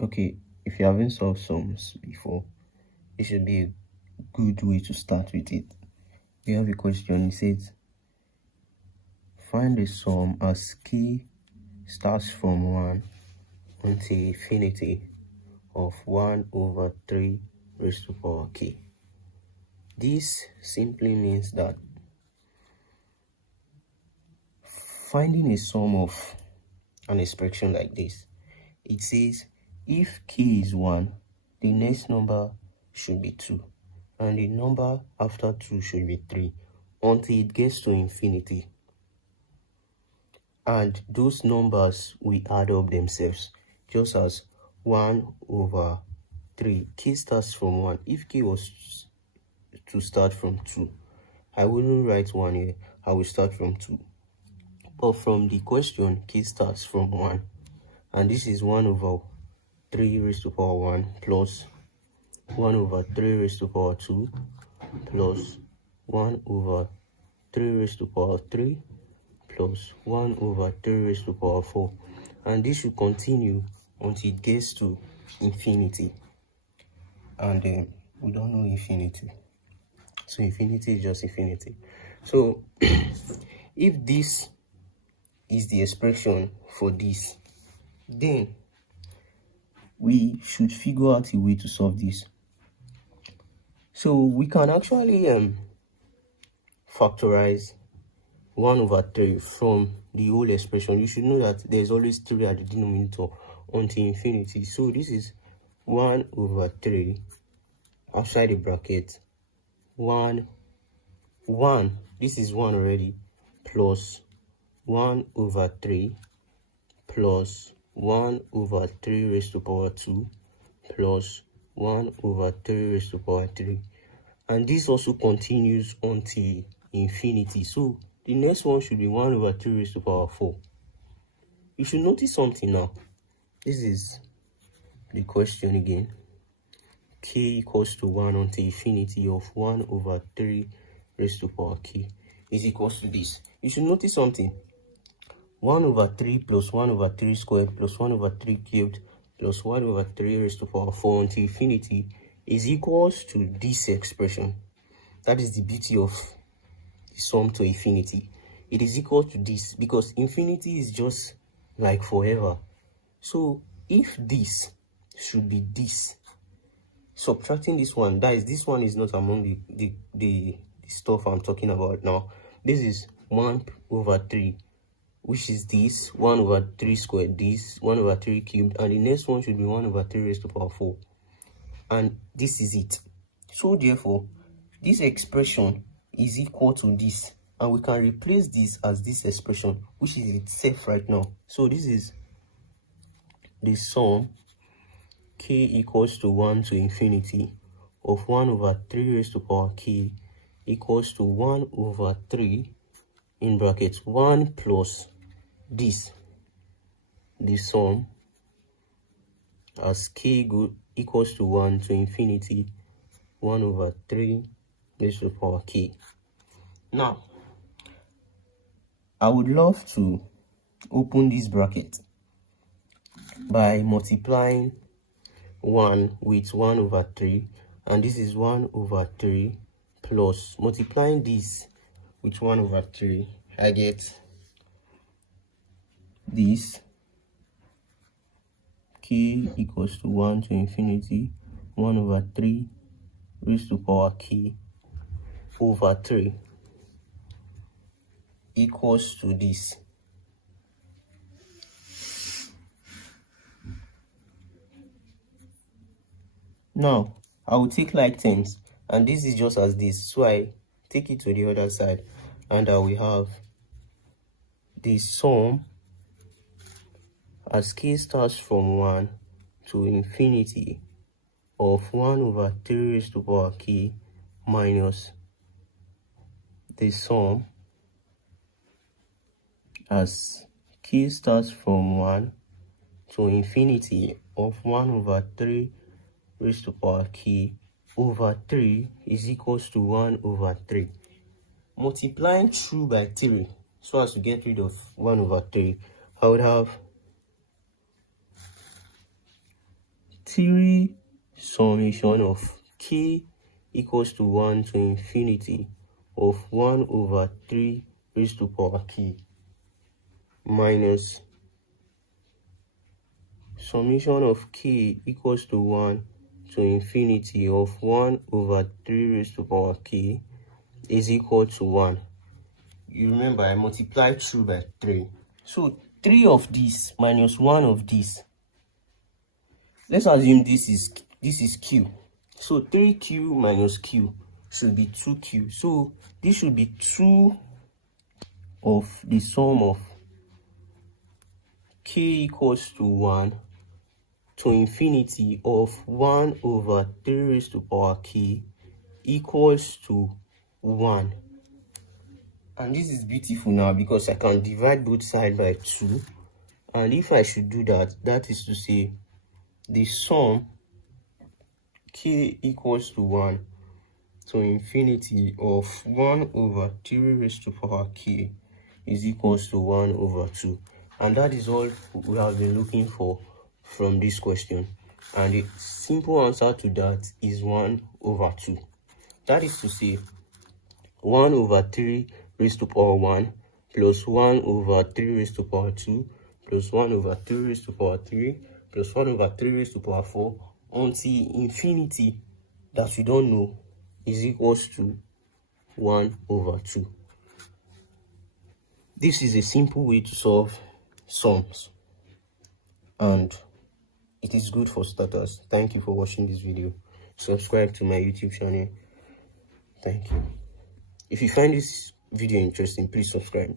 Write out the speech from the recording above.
Okay, if you haven't solved sums before, it should be a good way to start with it. We have a question. It says, find the sum as k starts from 1 until infinity of 1 over 3 raised to power k. This simply means that finding a sum of an expression like this, it says if k is 1, the next number should be 2, and the number after 2 should be 3 until it gets to infinity. And those numbers will add up themselves, just as 1 over 3. K starts from 1. If k was to start from 2, I wouldn't write 1 here. I will start from 2. But from the question, k starts from 1. And this is 1 over 3 raised to power 1 plus 1 over 3 raised to power 2 plus 1 over 3 raised to power 3 plus 1 over 3 raised to power 4. And this will continue until it gets to infinity. And we don't know infinity. So infinity is just infinity. So if this is the expression for this, then we should figure out a way to solve this. So we can actually factorize 1 over 3 from the whole expression. You should know that there's always 3 at the denominator until infinity. So this is 1 over 3 outside the bracket 1, this is 1 already, plus 1 over 3 plus 1 over 3 raised to power 2 plus 1 over 3 raised to power 3. And this also continues until infinity. So the next one should be 1 over 3 raised to power 4. You should notice something now. This is the question again. K equals to 1 until infinity of 1 over 3 raised to power k is equals to this. You should notice something. 1 over 3 plus 1 over 3 squared plus 1 over 3 cubed plus 1 over 3 raised to power 4 until infinity is equals to this expression. That is the beauty of the sum to infinity. It is equal to this because infinity is just like forever. So if this should be this, subtracting this one, that is, this one is not among the stuff I'm talking about now. This is 1 over 3, which is this 1 over 3 squared, this 1 over 3 cubed, and the next one should be 1 over 3 raised to power 4. And this is it. So therefore, this expression is equal to this, and we can replace this as this expression, which is itself right now. So this is the sum k equals to 1 to infinity of 1 over 3 raised to power k equals to 1 over 3 in brackets 1 plus this, the sum as k equals to 1 to infinity 1 over 3 raised to power k. Now, I would love to open this bracket by multiplying 1 with 1 over 3, and this is 1 over 3 plus multiplying this with 1 over 3, I get this k equals to 1 to infinity 1 over 3 raised to power k over 3 equals to this. Now, I will take like terms, and this is just as this, so I take it to the other side, and I will have the sum as k starts from 1 to infinity of 1 over 3 raised to power k minus the sum as k starts from 1 to infinity of 1 over 3 raised to power k over 3 is equals to 1 over 3. Multiplying through by 3 so as to get rid of 1 over 3, I would have 3 summation of k equals to 1 to infinity of 1 over 3 raised to power k minus summation of k equals to 1 to infinity of 1 over 3 raised to power k is equal to 1. You remember I multiplied through by 3. So 3 of this minus 1 of this. Let's assume this is q. So 3q minus q should be 2q. So this should be 2 of the sum of k equals to 1 to infinity of 1 over 3 raised to power k equals to 1. And this is beautiful now because I can divide both sides by 2. And if I should do that, that is to say the sum k equals to 1 to infinity of 1 over 3 raised to power k is equals to 1 over 2. And that is all we have been looking for from this question. And the simple answer to that is 1 over 2. That is to say 1 over 3 raised to power 1 plus 1 over 3 raised to power 2 plus 1 over 3 raised to power 3 plus 1 over 3 raised to power 4 until infinity that we don't know is equals to 1 over 2. This is a simple way to solve sums, and it is good for starters. Thank you for watching this video. Subscribe to my YouTube channel. Thank you. If you find this video interesting, please subscribe.